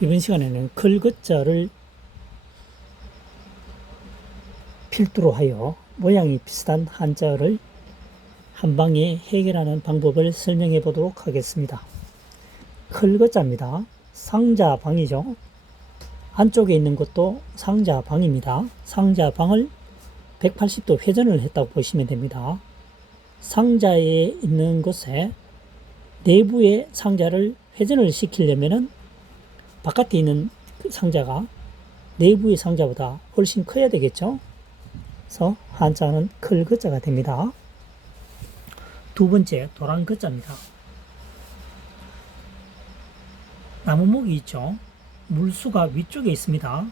이번 시간에는 글것자를 필두로 하여 모양이 비슷한 한자를 한 방에 해결하는 방법을 설명해 보도록 하겠습니다. 글것자입니다. 상자방이죠. 안쪽에 있는 것도 상자방입니다. 상자방을 180도 회전을 했다고 보시면 됩니다. 상자에 있는 곳에 내부의 상자를 회전을 시키려면은 바깥에 있는 상자가 내부의 상자보다 훨씬 커야 되겠죠. 그래서 한자는 글것자가 됩니다. 두 번째, 도란것자입니다. 나무목이 있죠. 물수가 위쪽에 있습니다.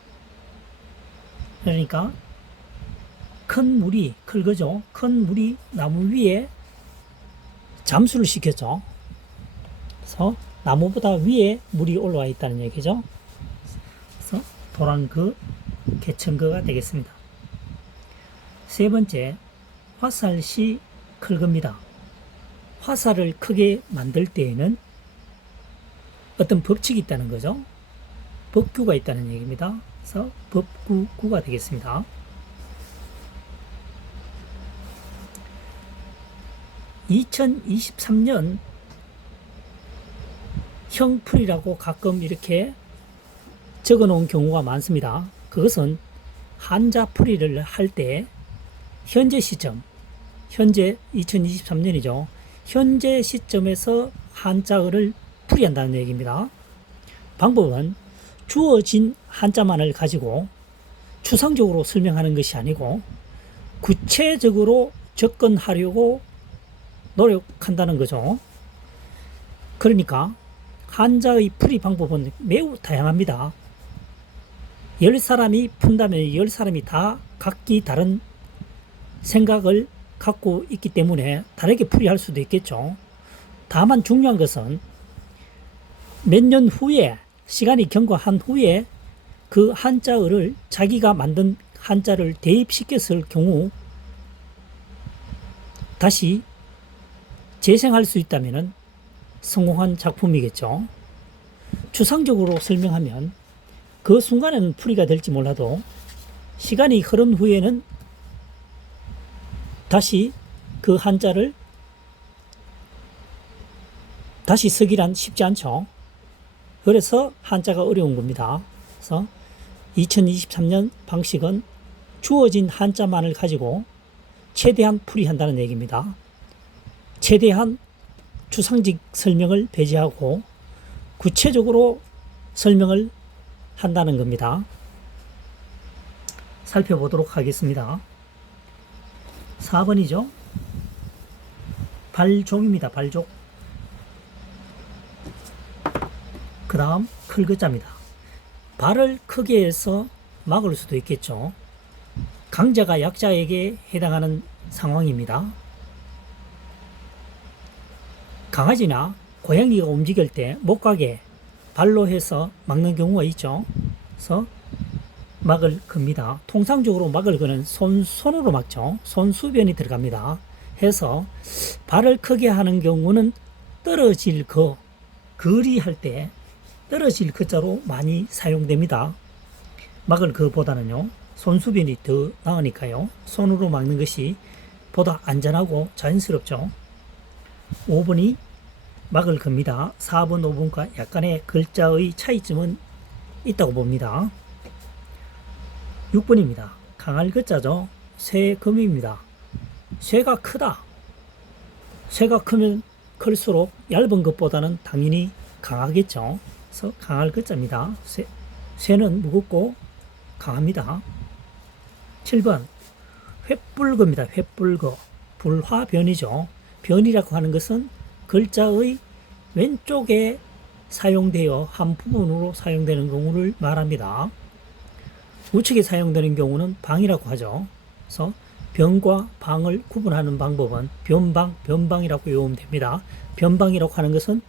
그러니까 큰 물이, 글거죠. 큰 물이 나무 위에 잠수를 시켰죠. 그래서 나무보다 위에 물이 올라와 있다는 얘기죠. 그래서 도란거, 개천거가 되겠습니다. 세 번째, 화살시 클겁니다. 화살을 크게 만들 때에는 어떤 법칙이 있다는 거죠. 법규가 있다는 얘기입니다. 그래서 법구구가 되겠습니다. 2023년 형풀이라고 가끔 이렇게 적어 놓은 경우가 많습니다. 그것은 한자풀이를 할 때 현재 시점, 현재 2023년이죠. 현재 시점에서 한자어를 풀이한다는 얘기입니다. 방법은 주어진 한자만을 가지고 추상적으로 설명하는 것이 아니고 구체적으로 접근하려고 노력한다는 거죠. 그러니까 한자의 풀이 방법은 매우 다양합니다. 10사람이 푼다면 10사람이 다 각기 다른 생각을 갖고 있기 때문에 다르게 풀이할 수도 있겠죠. 다만 중요한 것은 몇 년 후에, 시간이 경과한 후에 그 한자어를 자기가 만든 한자를 대입시켰을 경우 다시 재생할 수 있다면 성공한 작품이겠죠. 추상적으로 설명하면 그 순간에는 풀이가 될지 몰라도 시간이 흐른 후에는 다시 그 한자를 다시 쓰기란 쉽지 않죠. 그래서 한자가 어려운 겁니다. 그래서 2023년 방식은 주어진 한자만을 가지고 최대한 풀이한다는 얘기입니다. 최대한 추상적 설명을 배제하고 구체적으로 설명을 한다는 겁니다. 살펴보도록 하겠습니다. 4번이죠. 발족입니다. 발족. 그 다음 클것자입니다. 발을 크게 해서 막을 수도 있겠죠. 강자가 약자에게 해당하는 상황입니다. 강아지나 고양이가 움직일 때 못 가게 발로 해서 막는 경우가 있죠. 그래서 막을 겁니다. 통상적으로 막을 거는 손으로 막죠. 손수변이 들어갑니다. 해서 발을 크게 하는 경우는 떨어질 거, 거리 할 때 떨어질 거자로 많이 사용됩니다. 막을 거보다는요. 손수변이 더 나으니까요. 손으로 막는 것이 보다 안전하고 자연스럽죠. 5번이 막을 겁니다. 4번, 5번과 약간의 글자의 차이점은 있다고 봅니다. 6번입니다. 강할 것자죠. 쇠금입니다. 쇠가 크다. 쇠가 크면 클수록 얇은 것보다는 당연히 강하겠죠. 그래서 강할 것자입니다. 쇠는 무겁고 강합니다. 7번 횃불거입니다. 횃불거. 불화변이죠. 변이라고 하는 것은 글자의 왼쪽에 사용되어 한 부분으로 사용되는 경우를 말합니다. 우측에 사용되는 경우는 방이라고 하죠. 그래서 변과 방을 구분하는 방법은 변방, 변방이라고 외우면 됩니다. 변방이라고 하는 것은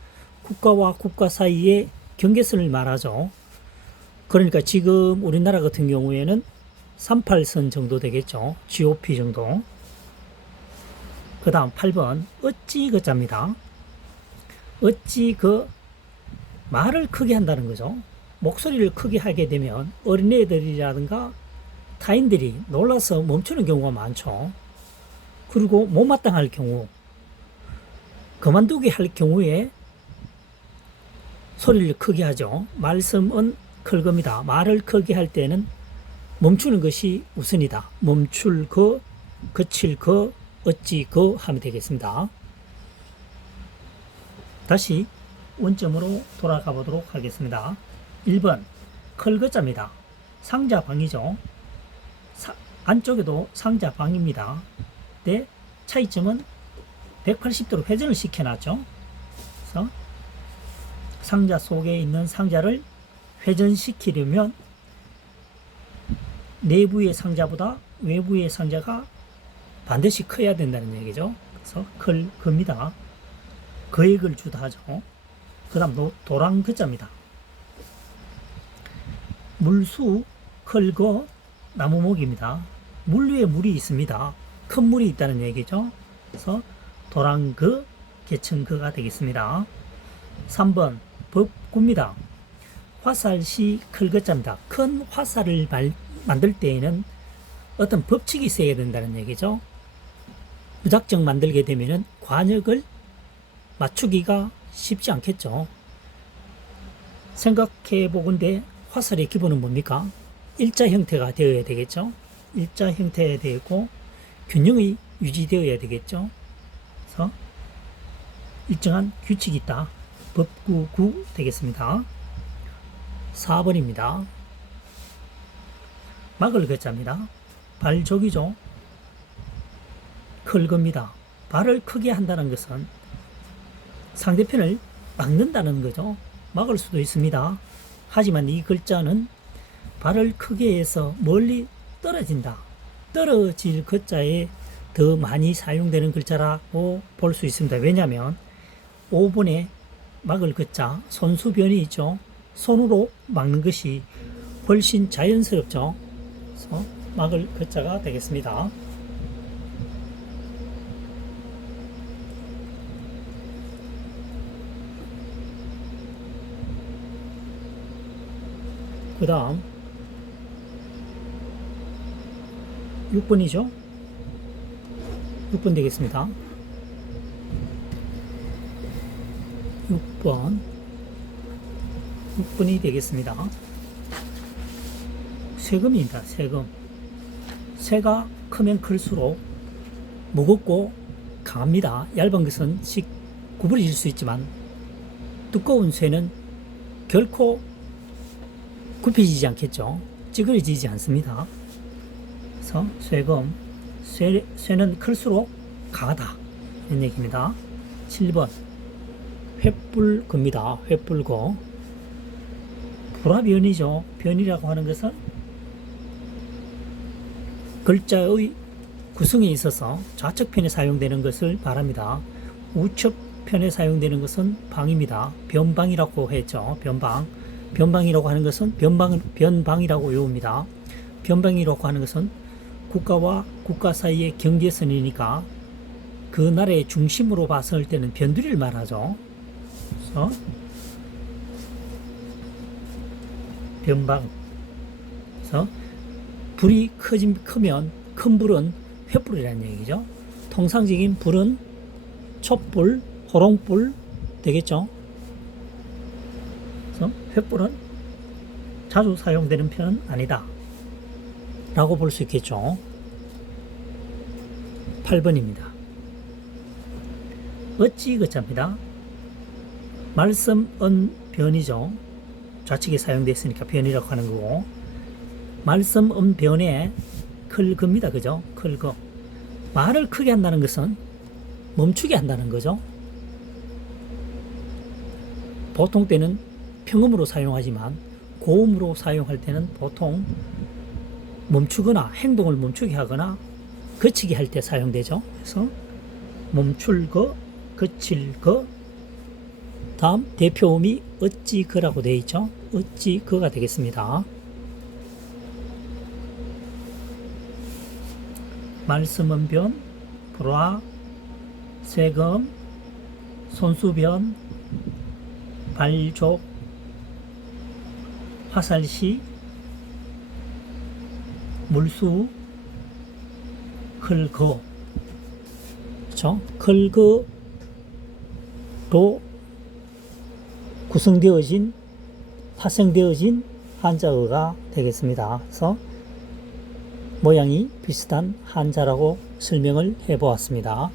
국가와 국가 사이의 경계선을 말하죠. 그러니까 지금 우리나라 같은 경우에는 38선 정도 되겠죠. GOP 정도. 그 다음 8번 어찌 그자입니다. 어찌 그 말을 크게 한다는 거죠. 목소리를 크게 하게 되면 어린애들이라든가 타인들이 놀라서 멈추는 경우가 많죠. 그리고 못마땅할 경우, 그만두게 할 경우에 소리를 크게 하죠. 말씀은 클 겁니다. 말을 크게 할 때는 멈추는 것이 우선이다. 멈출 거, 그칠 거, 어찌 거 하면 되겠습니다. 다시 원점으로 돌아가 보도록 하겠습니다. 1번 클거자입니다. 상자방이죠. 안쪽에도 상자방입니다. 네, 차이점은 180도로 회전을 시켜놨죠. 그래서 상자 속에 있는 상자를 회전시키려면 내부의 상자보다 외부의 상자가 반드시 커야 된다는 얘기죠. 그래서 겁니다. 거액을 주다 하죠. 그 다음 도랑거자입니다. 물수, 클거, 나무목입니다. 물 위에 물이 있습니다. 큰 물이 있다는 얘기죠. 그래서 도랑거, 개천거가 되겠습니다. 3번 법구입니다. 화살시 클거자입니다. 큰 화살을 만들 때에는 어떤 법칙이 있어야 된다는 얘기죠. 무작정 만들게 되면 관역을 맞추기가 쉽지 않겠죠. 생각해 보건대 화살의 기본은 뭡니까? 일자 형태가 되어야 되겠죠. 일자 형태가 되고 균형이 유지되어야 되겠죠. 그래서 일정한 규칙이 있다. 법구구 되겠습니다. 4번입니다. 막을 거자입니다. 발족이죠. 클 겁니다. 발을 크게 한다는 것은 상대편을 막는다는 거죠. 막을 수도 있습니다. 하지만 이 글자는 발을 크게 해서 멀리 떨어진다. 떨어질 글자에 더 많이 사용되는 글자라고 볼 수 있습니다. 왜냐하면 5번에 막을 글자 손수변이 있죠. 손으로 막는 것이 훨씬 자연스럽죠. 그래서 막을 글자가 되겠습니다. 그 다음 6번이죠. 6번 되겠습니다. 6번이 되겠습니다. 쇠금입니다. 쇠금. 쇠가 크면 클수록 무겁고 강합니다. 얇은 것은 구부러질 수 있지만 두꺼운 쇠는 결코 굽혀지지 않겠죠. 찌그러지지 않습니다. 그래서 쇠금, 쇠는 클수록 강하다 이런 얘기입니다. 7번 횃불거입니다. 횃불거. 불화변이죠. 변이라고 하는 것은 글자의 구성에 있어서 좌측편에 사용되는 것을 말합니다. 우측편에 사용되는 것은 방입니다. 변방이라고 했죠. 변방이라고 하는 것은 변방이라고 외웁니다. 변방이라고 하는 것은 국가와 국가 사이의 경계선이니까 그 나라의 중심으로 봤을 때는 변두리를 말하죠. 그래서 변방. 그래서 불이 크면 큰 불은 횃불이라는 얘기죠. 통상적인 불은 촛불, 호롱불 되겠죠. 그래서 횃불은 자주 사용되는 편은 아니다 라고 볼 수 있겠죠. 8번입니다. 어찌 그자입니다. 말씀, 변이죠. 좌측에 사용되었으니까 변이라고 하는 거고, 말씀, 변에 클겁니다. 그죠? 클거. 말을 크게 한다는 것은 멈추게 한다는 거죠. 보통 때는 평음으로 사용하지만 고음으로 사용할 때는 보통 멈추거나 행동을 멈추게 하거나 거치게 할 때 사용되죠. 그래서 멈출 거, 거칠 거. 다음 대표음이 어찌 거라고 되어 있죠. 어찌 거가 되겠습니다. 말씀은 변, 불화, 쇠금, 손수변, 발족, 화살시, 물수, 클거, 그렇죠? 클거로 구성되어진 파생되어진 한자어가 되겠습니다. 그래서 모양이 비슷한 한자라고 설명을 해 보았습니다.